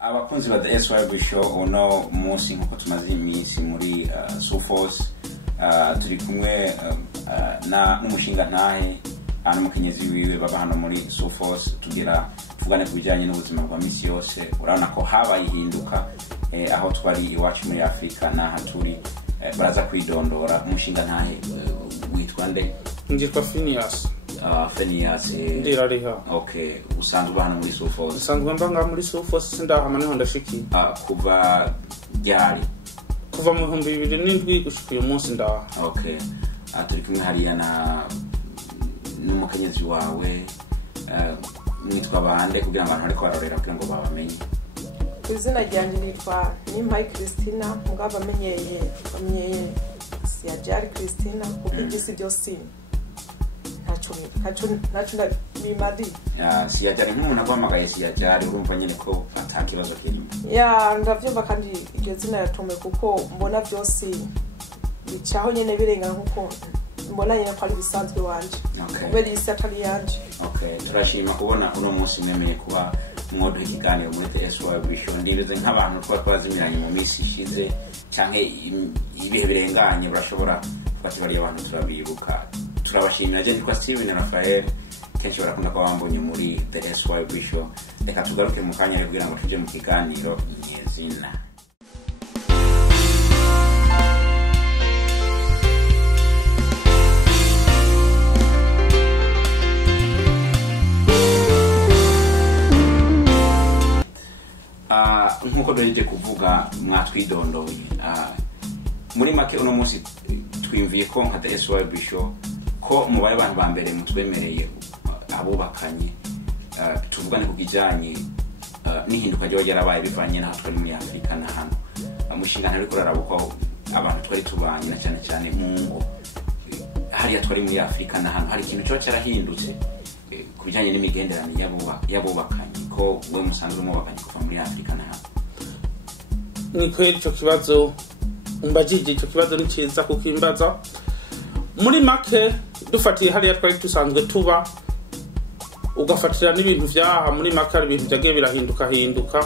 abakunzi ba The SYB Show uno munsi nkuko tumaze iminsi muri Sophos turi kumwe n'umushinga ntahe n'umukenyezi wiwe baba hano muri Sophos tugira tuvugane kubijyanye n'ubuzima bwa misi yose. Urabona ko habaye ihinduka aho twari iwacu muri Afrika na turi baraza kwidondora. Umushinga ntahe witwa nde? Ngitwa Phineas. Phineas ndirariha. Okay, usanzwe hano muri Sophos? Usanzwe mbanga muri Sophos sindahama niho ndashiki. Kuva ryari? Kuva mu 2007 gushika uyu munsi ndaha. Okay, turi kumwe hariya n'umukenyezi wawe mwitwa bande kugira ngo abantu ariko barorera kugira ngo babamenye? Izina ryanje nitwa Nimpaye Christina, mugabo bamenyeye Siyajari Christina kuko igisi byose nacho bimadi. Siyajari nk'umuntu agwamagaye Siyajari urumva nyene ko atakibazo kirimo? Ndavyumva kandi iryo zina yatume kuko mbona byose bicaho nyene birenga nkuko mbona nyene ko ari bisanzwe wanje. Kubera isi atari yanje. Okay, turashima kubona uno munsi mwemeye kuba mwodo ikiganiro muri The SYB Show. Ndibize nk'abantu twazimiranye mu misi ishize canke ibihe birenganye burashobora kwatibariye abantu turabibuka. Turabashimira je ndikwa Steven na Rafael kenshi barakunda ko bambonye muri The SYB Show. Reka tugaruke mu kanya rero kugira ngo tuje mu kiganiro nyezina. Nkuko doje kuvuga mwatwidondoye muri make uno munsi twimviye ko nka The SYB Show ko mubaye abantu ba mbere mutwemereye abubakanye tuvugane kugijanye nihinduka ryo yarabaye bivanye na hatwe muri Afrika na hano umushinga ntari kurarabuko abantu twari tubanye na cyane mu ngo hariya twari muri Afrika na hano hari ikintu cyo cyarahindutse kubijanye n'imigenderanire yabubakanye ko we musanzwe mubakanye kuva muri Afrika na hano. Ni kweli cyo kibazo umbajije icyo kibazo ni cyiza kukimbaza. Muri make dufatiye hariya twari tusanzwe tuba ugafatira n'ibintu vyaha muri make ari ibintu byagiye birahinduka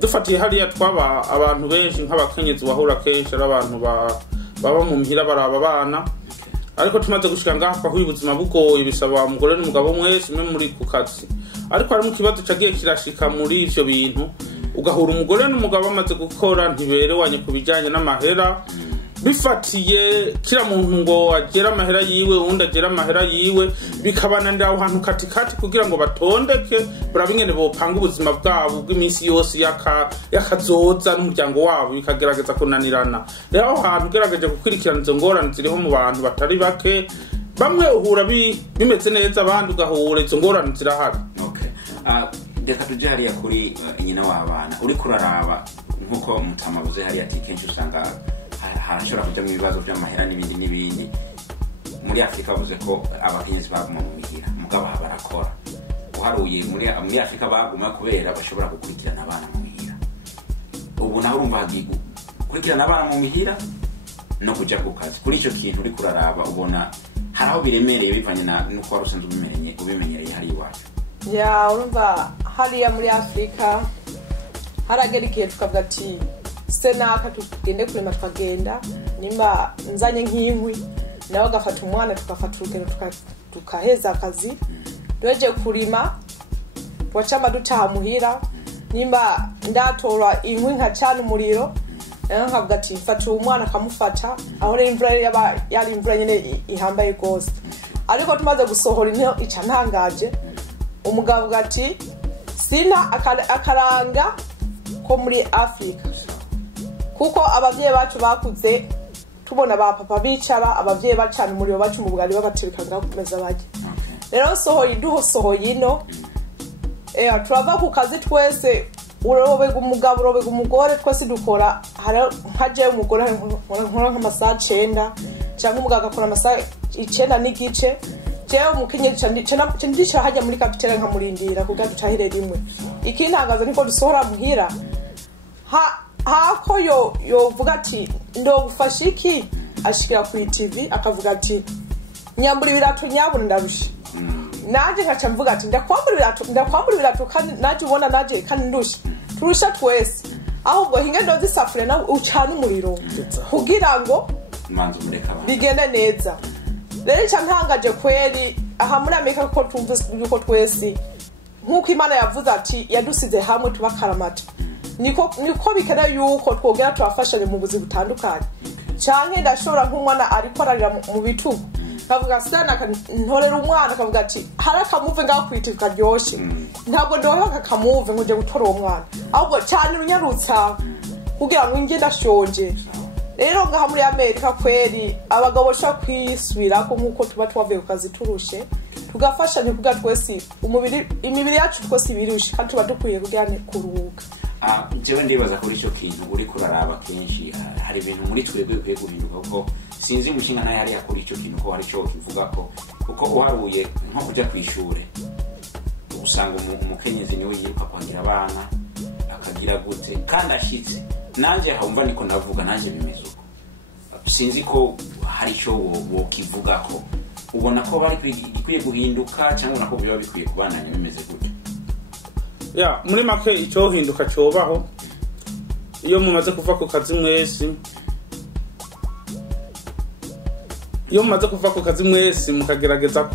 dufatiye hariya twaba abantu benshi nk'abakenyezi wahura kenshi ari abantu baba mu mihira baraba abana, ariko tumaze gushika ngaha kwa ubuzima bugoye bisaba umugore n'umugabo mwese muri ku kazi. Ariko ari mu kibazo cagiye kirashika muri ivyo bintu ugahura umugore n'umugabo amaze gukora ntiberewanye kubijanye n'amahera bifatiye kira muntu ngo agera amahera yiwe undi agera amahera yiwe bikabananira aho hantu katikati kugira ngo batondeke burabingene bopanga ubuzima bwabo bw'iminsi yose yakazoza n'umuryango wabo bikagerageza kunanirana. Rero aho hantu gerageje gukurikirana izo ngorane ziriho mu bantu batari bake bamwe uhura bimeze neza abandi ugahura izo ngorane zirahari. Okay, reka tuje hariya kuri nyina w'abana uri kuraraba nkuko mutamabuze hariya ati kenshi usanga harashobora kujya mu bibazo by'amahera n'ibindi muri Afrika bavuze ko abakenyezi baguma mu mihira mugabo barakora uharuye muri Afrika baguma kubera bashobora gukurikirana abana mu mihira. Ubu naho urumva hagiye gukurikirana abana mu mihira no kujya ku kazi. Kuri icyo kintu uri kuraraba ubona haraho biremereye bivanye nuko wari usanzwe ubimenyereye hari iwacu? Urumva hariya muri Afrika haragera igihe tukavuga ati senaka tugende kurema twagenda nimba nzanye nk'inkwi nawe gafata umwana tukafata urugendo tukaheza akazi doje kurima wacama dutaha muhira nimba ndatora inkwi nka cyane umuriro nkavuga ati mfata umwana kamufata aho rero imvura yari imvura nyene ihambaye gose. Ariko tumaze gusohora into ica ntangaje umugabo ati sina akaranga ko muri Afrika kuko abavyeyi bacu bakuze tubona ba papa bicara abavyeyi bacana umuriro bacu mu bugari babatirikanga kumeza baje. Rero sohoye ino turava ku kazi twese urobe umugabo urobe umugore twese dukora haje umugore nkora nk'amasaha 9 cyangwa umugabo akora amasaha 9 n'igice jewe umukenyezi ndica hajya muri kapitera nkamurindira kugira dutahire rimwe. Ikintangaza niko dusohora muhira hako yovuga ati ndogufasha iki ashikira ku TV akavuga ati nyambura ibirato nyabuna ndarushi naje nkaca mvuga ati ndakwambura ibirato kandi naje ubona naje kandi ndusha turusha twese ahubwo hinge ndoze isafuriya nawe ucana umuriro kugira ngo bigende neza. Rero icyo ntangaje kweri aha muri Amerika kuko tumva yuko twese nk'uko Imana yavuze ati yadusize hamwe tubakaramata niko bikera yuko twogera turafashanya mu buzi butandukanye. Canke ndashobora nk'umwana ariko ararira mu bitugu kavuga sana ntorera umwana kavuga ati harakamuve ngaho kwita karyoshe ntabwo ndohoka kamuve ngo je gutora uwo mwana ahubwo cyane runyarutsa kugira ngo inge ndashonje. Rero ngaha muri Amerika kweri abagabo bashobora kwisubirako nk'uko tuba twavuye ku kazi turushe tugafashanya kugira twese imibiri yacu twese ibirushe kandi tuba dukwiye kugira kuruhuka. Jewe ndibaza kuri icyo kintu uri kuraraba kenshi hari ibintu muri twebwe bikwiye guhinduka kuko sinzi umushinga nayo hari yakora icyo kintu ko hari cyo kivuga ko kuko uharuye nko kujya ku ishure usanga umukenyezi niwe yiruka kwangira abana akagira gute kandi ashitse nanje humva niko ndavuga nanje bimeze uko sinzi ko hari cyo wo kivuga ko ubona ko bari ikwiye guhinduka cyangwa nako biba bikwiye kubananya bimeze gute. Ya muri make icyo hinduka cyobaho iyo mumaze kuva ku kazi mwese mukagerageza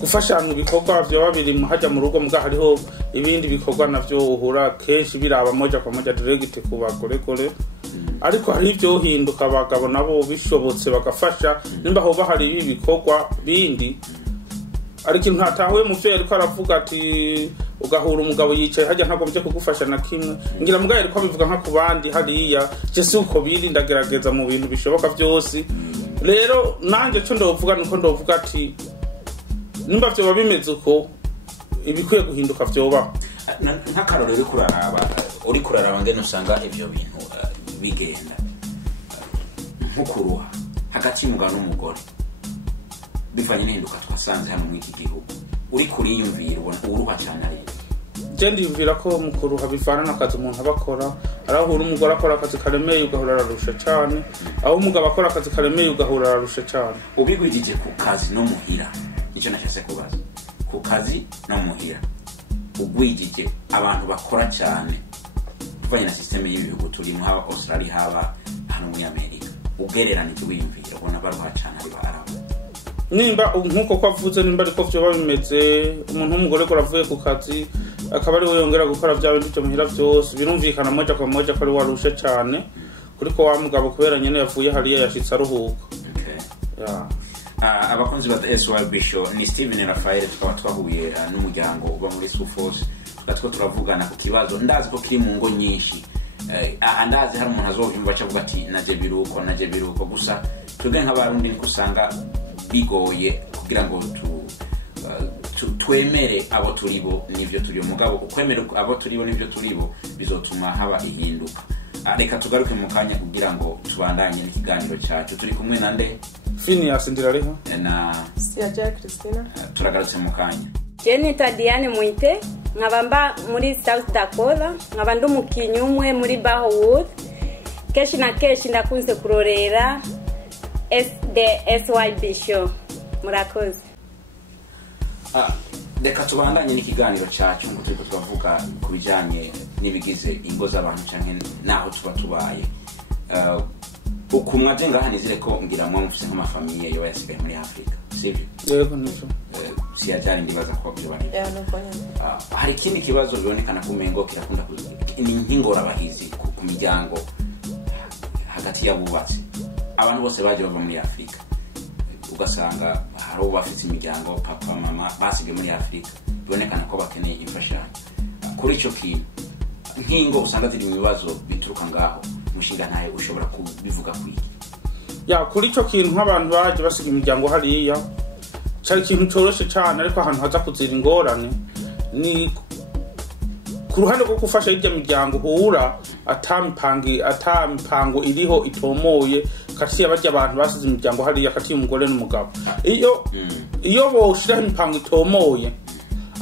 gufashanya ibikorwa byo babiri muhajya mu rugo muga hariho ibindi bikorwa navyo uhura kenshi biraba moja kwa moja direct ku bagore ariko hari ibyo hinduka abagabo nabo bishobotse bagafasha nimba ho bahari ibi bikorwa bindi ariko ntatahuye mu byo ariko aravuga ati ugahura umugabo yicaye hajya ntabwo byo kugufasha na kimwe ngira mugaye ariko bivuga nka kubandi hariya je suko biri ndagerageza mu bintu bishoboka byose. Rero nanje cyo ndovuga nuko ndovuga ati nimba byo babimeze uko ibikwiye guhinduka byoba nk'akarore uri kuraraba ngene usanga ivyo bintu bigenda nkukuruha hagati y'umugabo n'umugore bivanye n'induka twasanze hano mu iki gihugu uri kuriyumvira ubona uruha cyane ari je ndiyumvira ko mukuruha bivana n'akazi umuntu abakora arahura umugore akora akazi karemeye ugahura ararusha cyane aho umugabo akora akazi karemeye ugahura ararusha cyane. Ubigwijije ku kazi no muhira icyo nashase kubaza ku kazi no muhira ugwijije abantu bakora cyane tuvanye na system y'ibihugu turimo haba Australia haba hano muri Amerika ugereranije wiyumvira ubona baruha cyane ari barabo nimba nkuko kwavuze nimba ariko byo babimeze umuntu w'umugore ko ravuye ku kazi akaba ari we yongera gukora bya bintu byo muhira byose birumvikana moja kwa moja ko ari warushe cyane kuri ko wa mugabo kubera nyene yavuye hariya yashitse aruhuka. Abakunzi ba SYB show ni Steven Raphael tukaba twahuye n'umuryango uba muri Sufos tukatwo turavugana ku kibazo ndazi ko kiri mu ngo nyinshi ndazi hari umuntu azovyumva acavuga ati naje biruko gusa twebwe nk'abarundi kusanga bigoye kugira ngo twemere abo turibo nivyo turiyo mugabo ukwemera abo turibo nivyo turibo bizotuma haba ihinduka. Reka tugaruke mu kanya kugira ngo tubandanye n'ikiganiro cyacu turi kumwe na nde Phineas Ndirariho na Siaja Christina turagarutse mu kanya. Jenny Tadiane Muite nkabamba muri South Dakota nkaba ndumukinyi umwe muri Bahowood keshi na keshi ndakunze kurorera SYB show murakoze. Reka tubandanye n'ikiganiro cyacu ngo turiko twavuga ku bijanye n'ibigize ingo z'abantu canke naho tuba tubaye ukumwa je ngahanizire ko ngira mwa mufise nk'amafamiye yo yasigaye muri Afrika sivyo? Yego nico siyajari ndibaza ko byo bari nukonya hari ikindi kibazo bibonekana ku mengo kirakunda ni nkingora bahizi ku miryango hagati y'abubatsi abantu bose baje bava muri Afrika ugasanga hari ubafite imiryango papa mama basige muri Afrika bibonekana ko bakeneye imfashanyo kuri ico kintu nkingo usanga ziri mu bibazo bituruka ngaho mushinga ntaye ushobora kubivuga kwiki. Kuri ico kintu nk'abantu baje basiga imiryango hariya cyari ikintu coroshe cyane ariko ahantu haza kuzira ingorane ni ku ruhande rwo gufasha irya miryango hura atampango iriho itomoye kati y'abarya abantu basize imiryango hariya kati y'umugore n'umugabo iyo boshiraho impango itomoye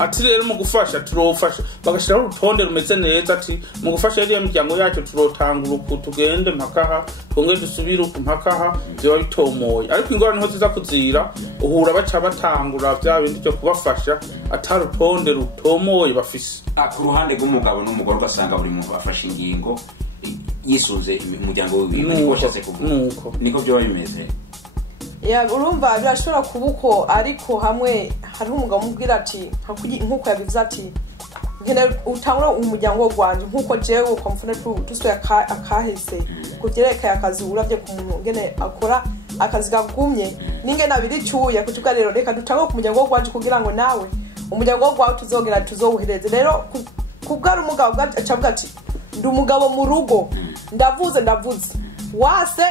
ati rero mu gufasha turofasha bagashiraho urutonde rumeze neza ati mu gufasha iriya miryango yacu turotangura uku tugende mpakaha twongere dusubire uku mpakaha byoba bitomoye ariko ingorane niho ziza kuzira uhura baca batangura bya bindi byo kubafasha atari urutonde rutomoye bafise. Ku ruhande rw'umugabo n'umugore ugasanga buri muntu afashe ingingo yisunze umuryango wiwe niko washatse kuvuga niko byoba bimeze. Urumva birashobora kubuko ariko hamwe hari umugabo umubwira ati nkuko yabivuze ati ngene utangura umuryango wanje nkuko jewe uko mfune tuswe akahese kuvyerekeye akazi uravye ku muntu ngene akora akazi gagumye ningene abiri cyuye kutuga rero reka dutangura ku muryango wanje kugira ngo nawe umuryango wawe tuzogera tuzowuhereze rero kubwara umugabo acavuga ati ndi umugabo mu rugo ndavuze wase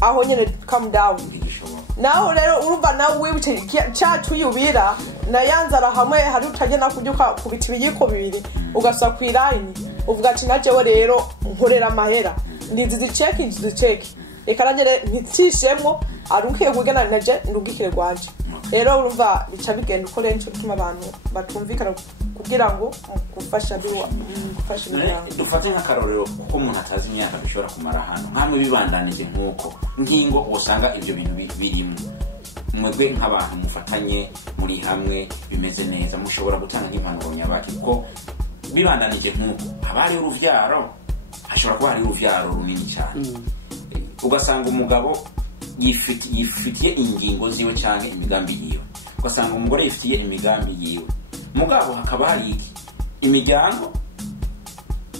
aho nyene calm down naho rero urumva nawe wibuke cyacu yubira na yanzara hamwe hari utagena kubyuka kubita ibiyiko bibiri ugasa ku line uvuga ati najewe rero nkorera amahera ndizi check reka nagere ntitishemwo arukiye kugena naje ndugikire rwanje rero urumva bica bigenda uko rero cyuma abantu batumvikana kugira ngo gufasha dufate nk'akarorero kuko umuntu atazi imyaka bishobora kumara hano nkamwe bibandanije nk'uko nkingo usanga ibyo bintu birimo mwebwe nk'abantu mufatanye muri hamwe bimeze neza mushobora gutanga nk'impanuro nyabaki kuko bibandanije nk'uko abari uruvyaro hashobora kuba hari uruvyaro runini cyane ugasanga umugabo yifitiye ingingo ziwe cyangwa imigambi yiwe ugasanga umugore yifitiye imigambi yiwe mugabo hakaba hari iki imiryango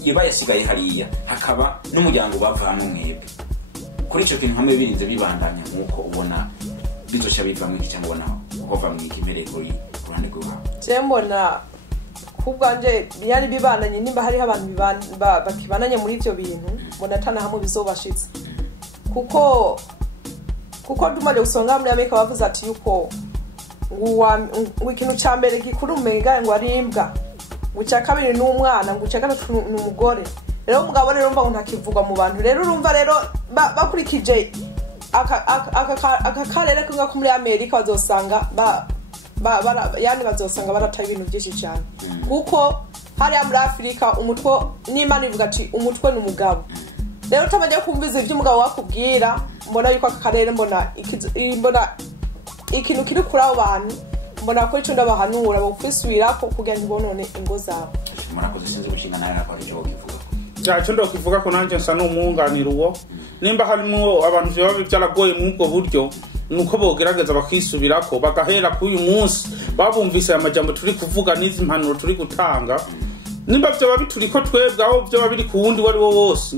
iba yasigaye hariya hakaba n'umuryango bavamo mwebwe kuri icyo kintu hamwe birinze bibandanya nk'uko ubona bizoca bivamo iki cyangwa ubona kuva mu ikimereye kuri ruhande rwawe mbona kubwanje yani bibandanye nimba hariho abantu bakibananye muri ivyo bintu mbona tana hamwe bizobashitse kuko dumaze gusonga muri Amerika bavuze ati yuko ikintu cya mbere gikuru umega ngo arimbwa gucya kabiri n'umwana gucya gatatu n'umugore rero umugabo rero umva ntakivugwa mu bantu rero urumva rero bakurikije aka karere kunga ko muri Amerika bazosanga yani bazosanga barataye ibintu byinshi cyane kuko hari muri Afrika umutwe n'Imana ivuga ati umutwe n'umugabo rero tamaje kumviza ibyo umugabo wakubwira mbona yuko aka karere mbona ikintu kiri kuri abo bantu mbona ko icyo ndabahanura bokwisubirako kugira ngo bonone ingo zabo murakoze sinzi gushingana n'ako icyo kivuga cyo ndokivuga ko nanje nsa n'umwunganira uwo nimba harimo abantu byo byaragoye mu ubwo buryo nuko bogerageza bakisubirako bagahera ku uyu munsi babumvise amajambo turi kuvuga n'izi impanuro turi gutanga nimba byo babituriko twebwe aho byo babiri ku wundi wari wo wose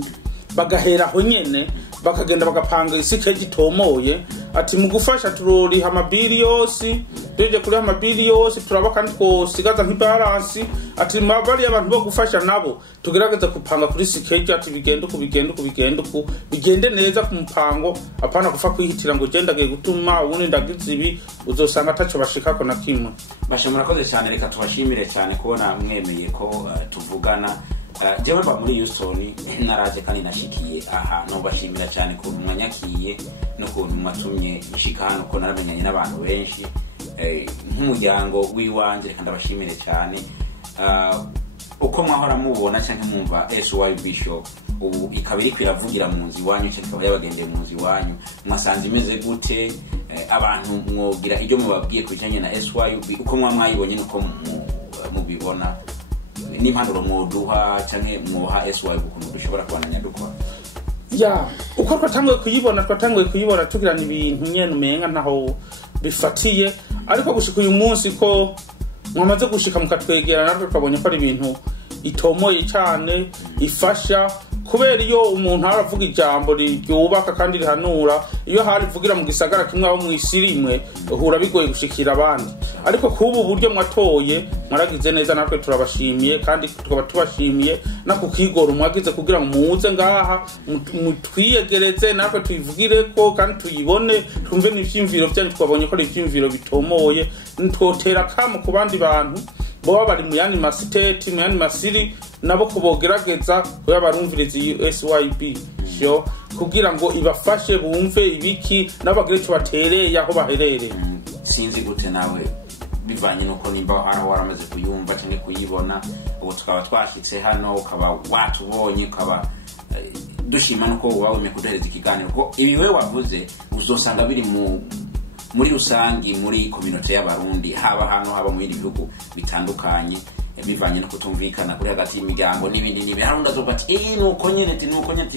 bagahera aho nyene bakagenda bagapanga isike gitomoye ati mu gufasha turoriha amabili yose tuje kuri amabili yose turaba kandi twosigaza nk'ibalance ati mabali abantu bo gufasha nabo tugerageza kupanga kuri sike ati bigende neza ku mpango apana kufa kwihitira ngo gendage gutuma ubundi ndagize ibi uzosanga ataco bashikako na kimwe. Bashimira koze cyane reka tubashimire cyane kubona mwemeye ko tuvugana jewe ba muri Houston naraje kandi nashikiye aha no bashimira cyane ko mwanyakiye no ko mwatumye nshika hano ko naramenyanye n'abantu benshi nk'umuryango wiwanje kandi abashimire cyane uko mwahora mubona cyangwa mwumva SYB show ubu ikabiri kwiravugira mu nzi wanyu cyangwa yabagendeye mu nzi wanyu mwasanze imeze gute abantu mwogira ibyo mubabwiye kujanye na SYB uko mwayibonye nuko mubibona n'impanuro mwoduha cyane mwoha SYB ukuntu dushobora kubandanya dukora uko twatanguye kuyibona tugirana ibintu nyene umenga ntaho bifatiye ariko gushika uyu munsi ko mwamaze gushika mukatwegera natwe twabonye ko ari ibintu itomoye cyane ifasha kubera iyo umuntu aravuga ijambo ryubaka kandi rihanura iyo hari vugira mu gisagara kimwe aho mwisirimwe uhura bigoye gushikira abandi ariko kubu buryo mwatoye mwaragize neza natwe turabashimiye kandi tukaba tubashimiye nako kigoro mwagize kugira ngo muze ngaha mutwiyegereze natwe tuyivugire ko kandi tuyibone twumve n'ivyimviro byanyu twabonye ko ari ivyimviro bitomoye ntotera kamo ku bandi bantu bo bari mu yandi masiteti mu yandi masiri nabo kubogerageza kuya barumviriza SYB show kugira ngo ibafashe bumve ibiki nabagire cyo batereye aho baherereye sinzi gute nawe bivanye nuko nimba haraho waramaze kuyumva cyane kuyibona ubu tukaba twashyitse hano ukaba watubonye ukaba dushima nuko waweme kudereza ikiganiro ko ibi we wavuze uzosanga biri muri rusangi muri community y'abarundi haba hano haba mu bindi bihugu bitandukanye bivanye no kutumvikana kuri hagati y'imiryango n'ibindi harunda zo bati nuko nyene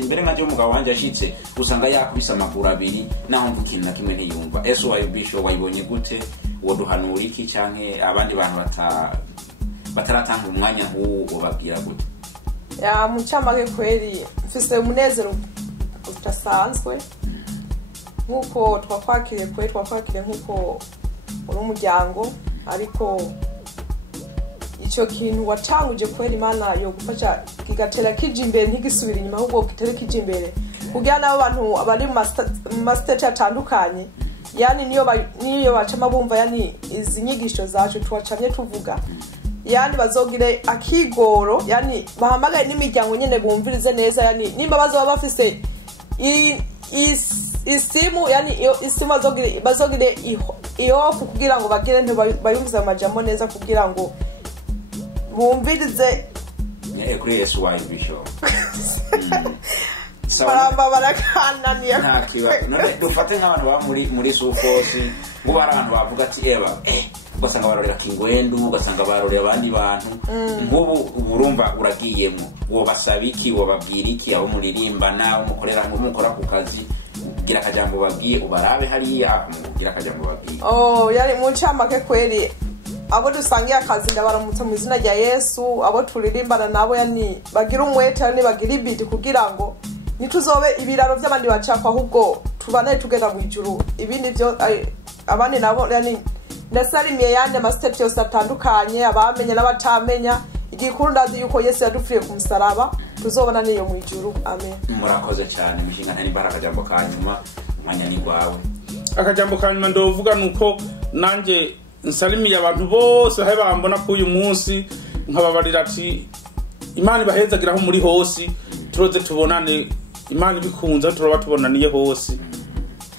mbere nkaje umugabo wanje ashitse usanga yakubisa amaguru abiri naho mvukintu na kimwe ntiyumva SY Bishop wayibonye gute woduhanura iki canke abandi bantu bataratanga umwanya huu babwira gute? Ya mucambage kweri mfise umunezero utasanzwe nkuko twakwakiriye nkuko uri umuryango ariko icyo kintu watanguje kweri Imana yo gufasha kigatera kije imbere ntigisubira inyuma ahubwo kitere kije imbere kugira nabo bantu abari mu state atandukanye yani niyo bacama bumva yani izi nyigisho zacu twacamye tuvuga yani bazogire akigoro yani bahamagaye n'imiryango nyene bumvirize neza yani nimba bazoba bafise isimu yani isimu bazogire iyo kugira ngo bagire ntibayumvize amajambo neza kugira ngo bumvirize kuri SY Bishop baramba barakananiye none dufate nk'abantu baba muri Sufosi ngo barabantu bavuga ati ugasanga barorera Kingwendu ugasanga barorera abandi bantu nk'ubu urumva uragiyemo uwo basaba iki uwo babwira iki abo muririmbana umukorera mukora ku kazi gira akajambo babwiye ubarabe hariya gira akajambo babwiye yari mu ncamake kweri abo dusangiye akazi ndabaramutse mu izina rya Yesu abo turirimbana nabo yani bagira umwete yani bagira ibiti kugira ngo nituzobe ibiraro by'abandi bacaka ahubwo tubane tugenda mu ijuru ibindi byo abandi nabo yani ndasalimiye yandi amastate yose atandukanye abamenye n'abatamenya igikuru ndazi yuko Yesu yadupfiriye ku musaraba tuzobona niyo mu ijuru amen. Murakoze cyane mishinga ntani baraka jambo kanyuma umwanya ni gwawe. Akajambo kanyuma ndovuga nuko nanje nsalimiye abantu bose aho bambona ku uyu munsi nkababarira ati Imana ibahezagiraho muri hose turoze tubonane Imana ibikunza turoba tubonaniye hose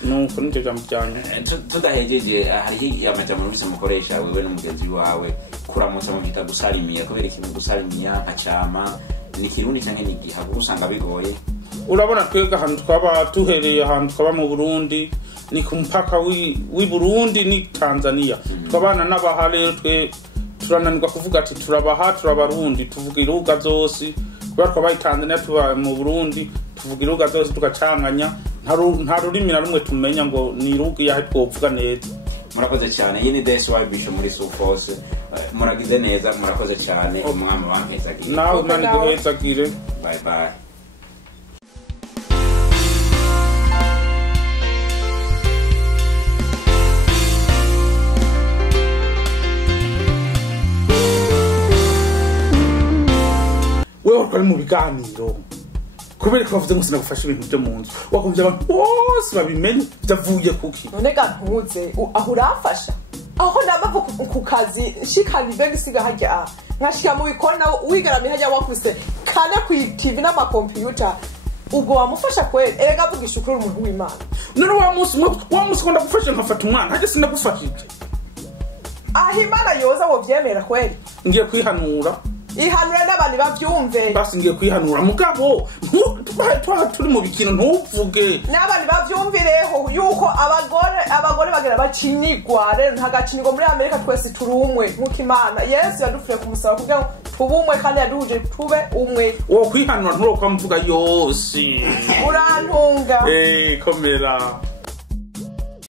nuko nje jambo cyane tudahejeje hari amajambo n'ubise mukoresha wewe n'umugenzi wawe kuramutsa mu bita gusalimiya kubera ikintu gusalimiya nkacama ni kirundi cyangwa ni gihago usanga bigoye urabona twega ahantu twaba tuhereye ahantu twaba mu Burundi ni ku mpaka wi Burundi ni Tanzania twabana n'abahare twe turananirwa kuvuga ati turabaha turabarundi tuvuga iruga zose kubera ko bayi Tanzania tuba mu Burundi tuvuga iruga zose tugacanganya nta rurimi na rumwe tumenya ngo ni iruga yahe twovuga neza. Murakoze cyane yini SY Bishop muri Sufose muragize neza murakoze cyane umwami wampezagire nawe mani guhezagire bye bye. wewe ukari mu biganiro kubera ko bavuze ngo sinagufasha ibintu byo mu nzu wakumvye abantu bose babimenye byavuye kuki none gantuze aho urafasha aho nabava ku kazi shikana ibega isiga hajya nkashika mu bikona wigarami hajya wakuse kane ku TV n'ama computer ubwo wamufasha kweli erega vugisha ukuri umuntu w'Imana none wa musi konda gufasha nkafata umwana haje sinagufashije Imana yoza wo vyemera kweli ngiye kwihanura ihanura n'abandi bavyumve basi ngiye kwihanura mugabo turi mu bikino ntuvuge n'abandi bavyumvireho yuko abagore bagira bacinigwa rero ntagacinigwa muri Amerika twese turi umwe nkuko Imana Yesu yadufire ku musaraba kugira ngo tubumwe kandi yaduhuje tube umwe wo kwihanura nturo kwa mvuga yose urantunga komera